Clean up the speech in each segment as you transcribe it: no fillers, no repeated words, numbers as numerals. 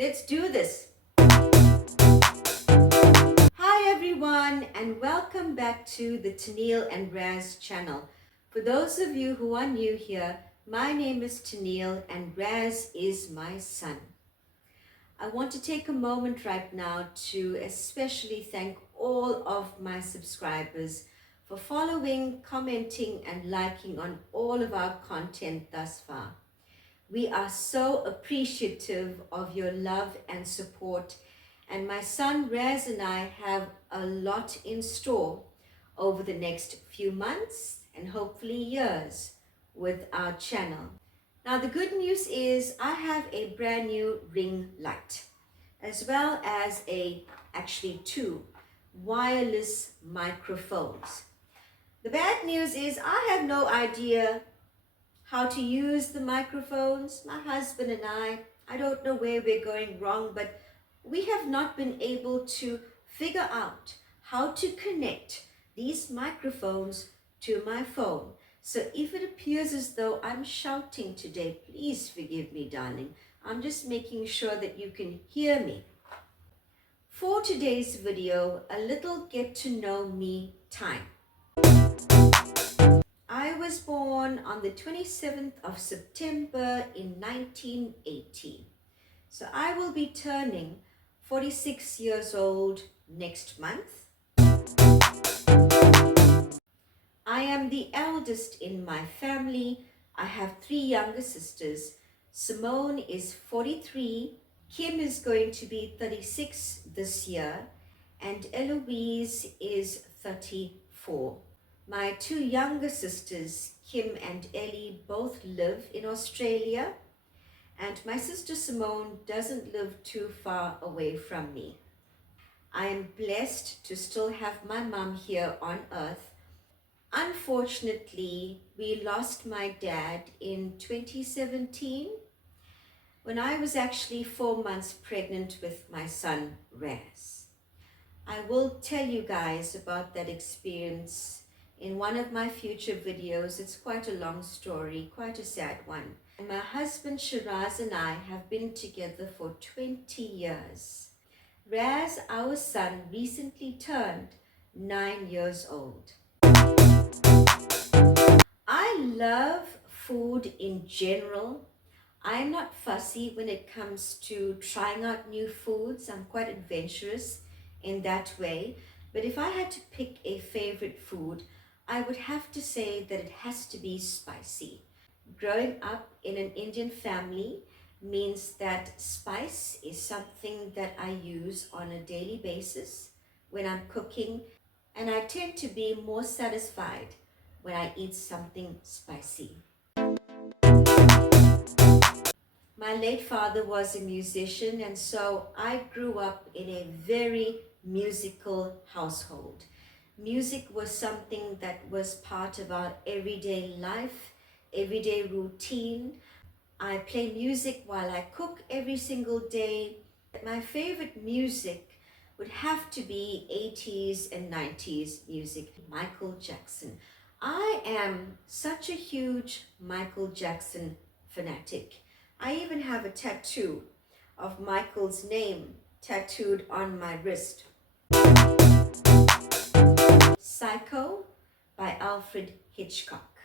Let's do this. Hi everyone, and welcome back to the Tennille and Raz channel. For those of you who are new here, my name is Tennille and Raz is my son. I want to take a moment right now to especially thank all of my subscribers for following, commenting and liking on all of our content thus far. We are so appreciative of your love and support, and my son Raz and I have a lot in store over the next few months and hopefully years with our channel. Now the good news is I have a brand new ring light as well as actually two wireless microphones. The bad news is I have no idea how to use the microphones. My husband and I don't know where we're going wrong, but we have not been able to figure out how to connect these microphones to my phone. So if it appears as though I'm shouting today, please forgive me, darling. I'm just making sure that you can hear me. For today's video, a little get to know me time. I was born on the 27th of September in 1980. So I will be turning 46 years old next month. I am the eldest in my family. I have three younger sisters. Simone is 43, Kim is going to be 36 this year, and Eloise is 34. My two younger sisters, Kim and Ellie, both live in Australia, and my sister Simone doesn't live too far away from me. I am blessed to still have my mum here on earth. Unfortunately, we lost my dad in 2017 when I was actually 4 months pregnant with my son Raz. I will tell you guys about that experience in one of my future videos. It's quite a long story, quite a sad one. And my husband Shiraz and I have been together for 20 years. Raz, our son, recently turned 9 years old. I love food in general. I'm not fussy when it comes to trying out new foods. I'm quite adventurous in that way. But if I had to pick a favorite food, I would have to say that it has to be spicy. Growing up in an Indian family means that spice is something that I use on a daily basis when I'm cooking, and I tend to be more satisfied when I eat something spicy. My late father was a musician, and so I grew up in a very musical household. Music was something that was part of our everyday life, everyday routine. I play music while I cook every single day. My favorite music would have to be 80s and 90s music. Michael Jackson. I am such a huge Michael Jackson fanatic. I even have a tattoo of Michael's name tattooed on my wrist. Psycho by Alfred Hitchcock.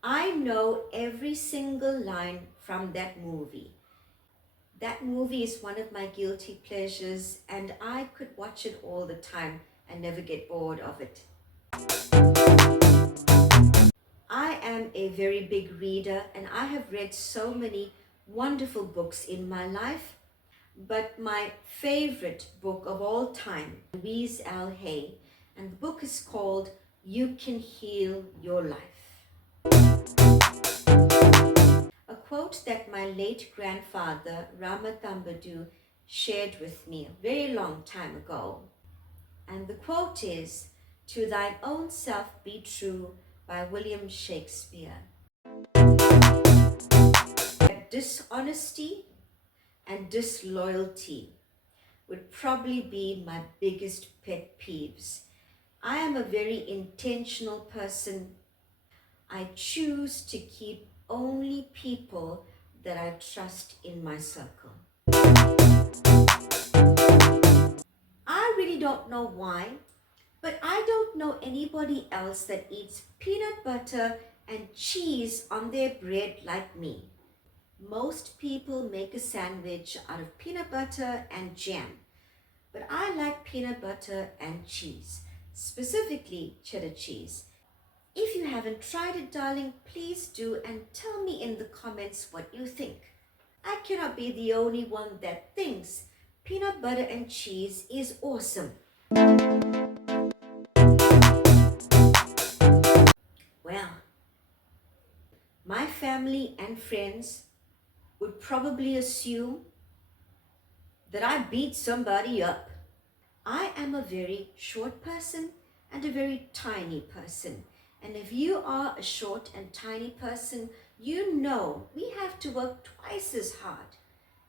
I know every single line from that movie. That movie is one of my guilty pleasures, and I could watch it all the time and never get bored of it. I am a very big reader, and I have read so many wonderful books in my life, but my favorite book of all time, Louise L. Hay, and the book is called You Can Heal Your Life. A quote that my late grandfather, Rama Tambadu, shared with me a very long time ago. And the quote is, "To thine own self be true," by William Shakespeare. Dishonesty and disloyalty would probably be my biggest pet peeves. I am a very intentional person. I choose to keep only people that I trust in my circle. I really don't know why, but I don't know anybody else that eats peanut butter and cheese on their bread like me. Most people make a sandwich out of peanut butter and jam, but I like peanut butter and cheese, specifically cheddar cheese. If you haven't tried it, darling, please do and tell me in the comments what you think. I cannot be the only one that thinks peanut butter and cheese is awesome. Well, my family and friends would probably assume that I beat somebody up. I am a very short person and a very tiny person. And if you are a short and tiny person, you know we have to work twice as hard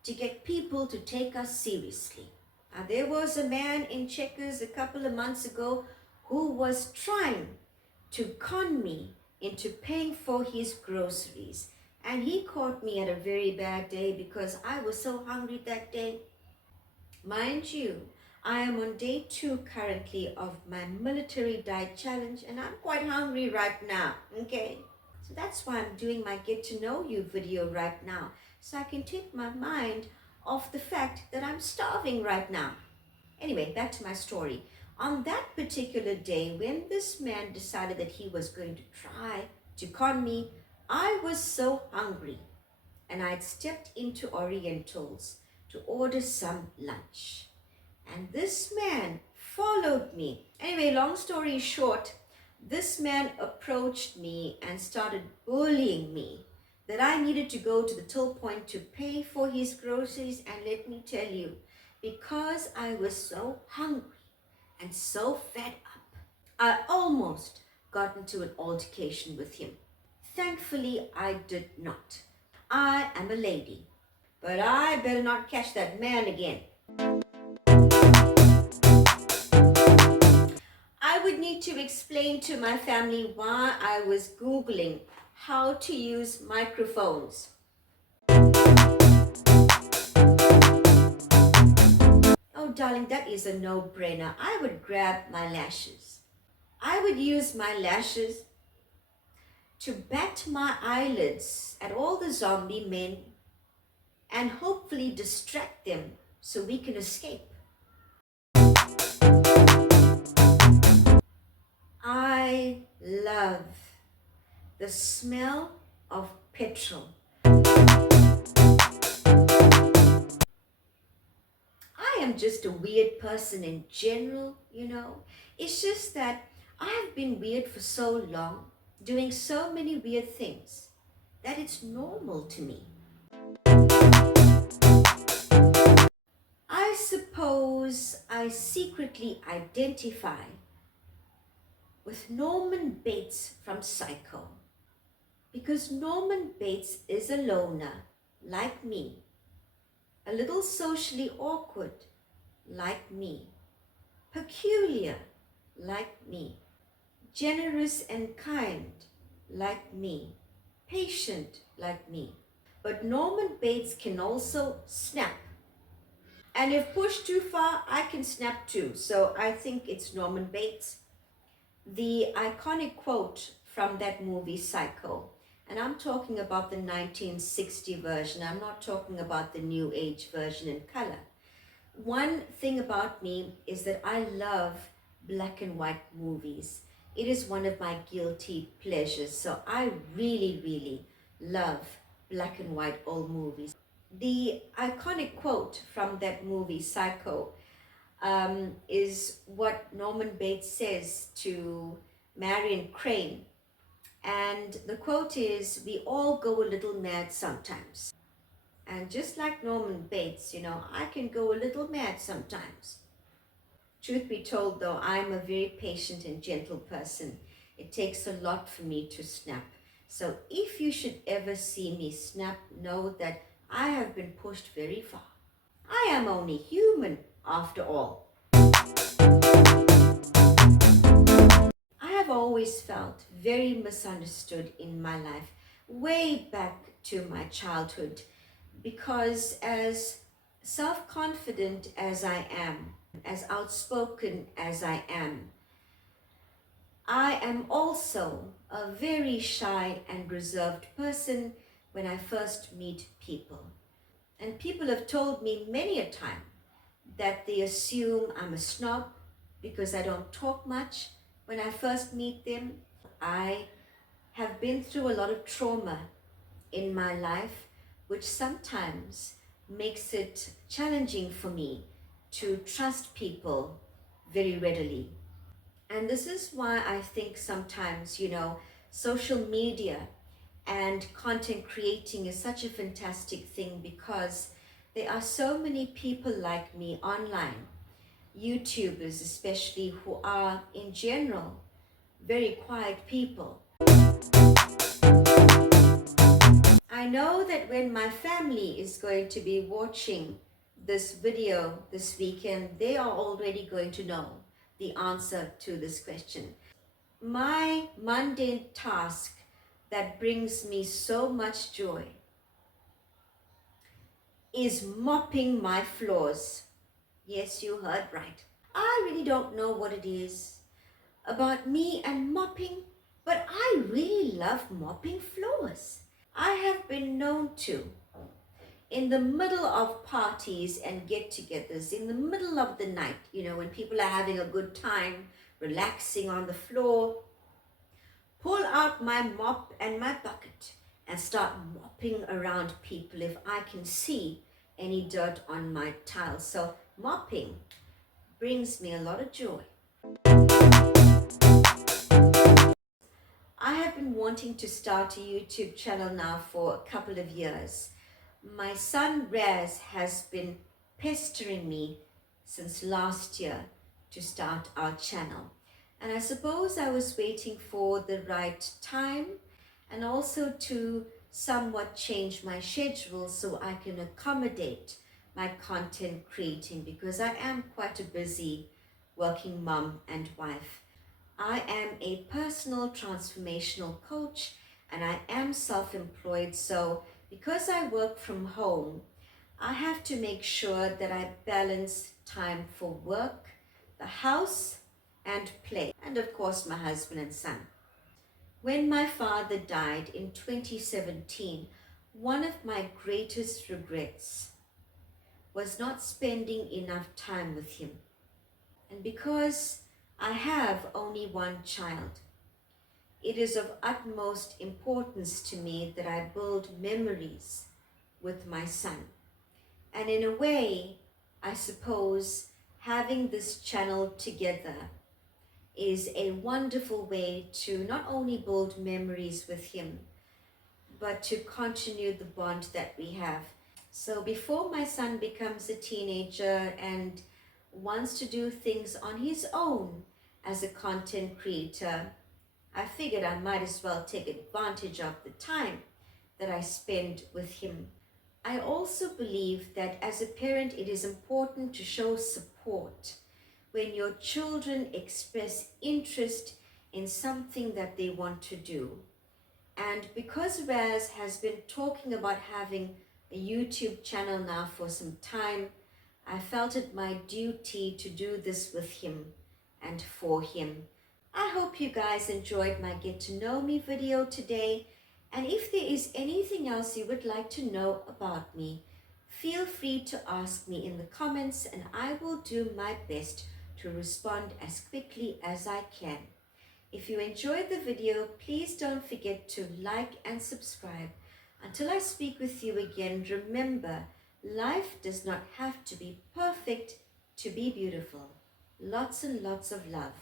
to get people to take us seriously. Now, there was a man in Checkers a couple of months ago who was trying to con me into paying for his groceries. And he caught me at a very bad day because I was so hungry that day. Mind you, I am on day 2 currently of my military diet challenge and I'm quite hungry right now, okay? So that's why I'm doing my get to know you video right now, so I can take my mind off the fact that I'm starving right now. Anyway, back to my story. On that particular day, when this man decided that he was going to try to con me, I was so hungry and I'd stepped into Orientals to order some lunch. And this man followed me. Anyway, long story short, this man approached me and started bullying me that I needed to go to the till point to pay for his groceries. And let me tell you, because I was so hungry and so fed up, I almost got into an altercation with him. Thankfully, I did not. I am a lady, but I better not catch that man again. I would need to explain to my family why I was Googling how to use microphones. Oh, darling, that is a no-brainer. I would grab my lashes. I would use my lashes to bat my eyelids at all the zombie men and hopefully distract them so we can escape. I love the smell of petrol. I am just a weird person in general, you know. It's just that I have been weird for so long, doing so many weird things, that it's normal to me. I suppose I secretly identify with Norman Bates from Psycho, because Norman Bates is a loner, like me, a little socially awkward, like me, peculiar, like me, generous and kind, like me, patient, like me. But Norman Bates can also snap. And if pushed too far, I can snap too. So I think it's Norman Bates. The iconic quote from that movie, Psycho, and I'm talking about the 1960 version. I'm not talking about the new age version in color. One thing about me is that I love black and white movies. It is one of my guilty pleasures. So I really, really love black and white old movies. The iconic quote from that movie, Psycho, is what Norman Bates says to Marion Crane. And the quote is, "We all go a little mad sometimes." And just like Norman Bates, you know, I can go a little mad sometimes. Truth be told, though, I'm a very patient and gentle person. It takes a lot for me to snap. So if you should ever see me snap, know that I have been pushed very far. I am only human after all. I have always felt very misunderstood in my life, way back to my childhood, because as self-confident as I am, as outspoken as I am also a very shy and reserved person when I first meet people. And people have told me many a time that they assume I'm a snob because I don't talk much when I first meet them. I have been through a lot of trauma in my life, which sometimes makes it challenging for me to trust people very readily. And this is why I think sometimes, social media and content creating is such a fantastic thing, because there are so many people like me online, YouTubers especially, who are in general very quiet people. I know that when my family is going to be watching this video this weekend, they are already going to know the answer to this question. My mundane task that brings me so much joy is mopping my floors. Yes, you heard right. I really don't know what it is about me and mopping, but I really love mopping floors. I have been known to, in the middle of parties and get-togethers, in the middle of the night, when people are having a good time, relaxing on the floor, pull out my mop and my bucket and start mopping around people if I can see any dirt on my tiles. So mopping brings me a lot of joy. I have been wanting to start a YouTube channel now for a couple of years. My son Raz has been pestering me since last year to start our channel. And I suppose I was waiting for the right time and also to somewhat change my schedule so I can accommodate my content creating, because I am quite a busy working mom and wife. I am a personal transformational coach and I am self-employed, so because I work from home, I have to make sure that I balance time for work, the house, and play, and of course my husband and son. When my father died in 2017, one of my greatest regrets was not spending enough time with him. And because I have only one child, it is of utmost importance to me that I build memories with my son. And in a way, I suppose having this channel together is a wonderful way to not only build memories with him, but to continue the bond that we have. So before my son becomes a teenager and wants to do things on his own as a content creator, I figured I might as well take advantage of the time that I spend with him. I also believe that as a parent, it is important to show support when your children express interest in something that they want to do. And because Raz has been talking about having a YouTube channel now for some time, I felt it my duty to do this with him and for him. I hope you guys enjoyed my Get to Know Me video today. And if there is anything else you would like to know about me, feel free to ask me in the comments and I will do my best to respond as quickly as I can. If you enjoyed the video, please don't forget to like and subscribe. Until I speak with you again, remember, life does not have to be perfect to be beautiful. Lots and lots of love.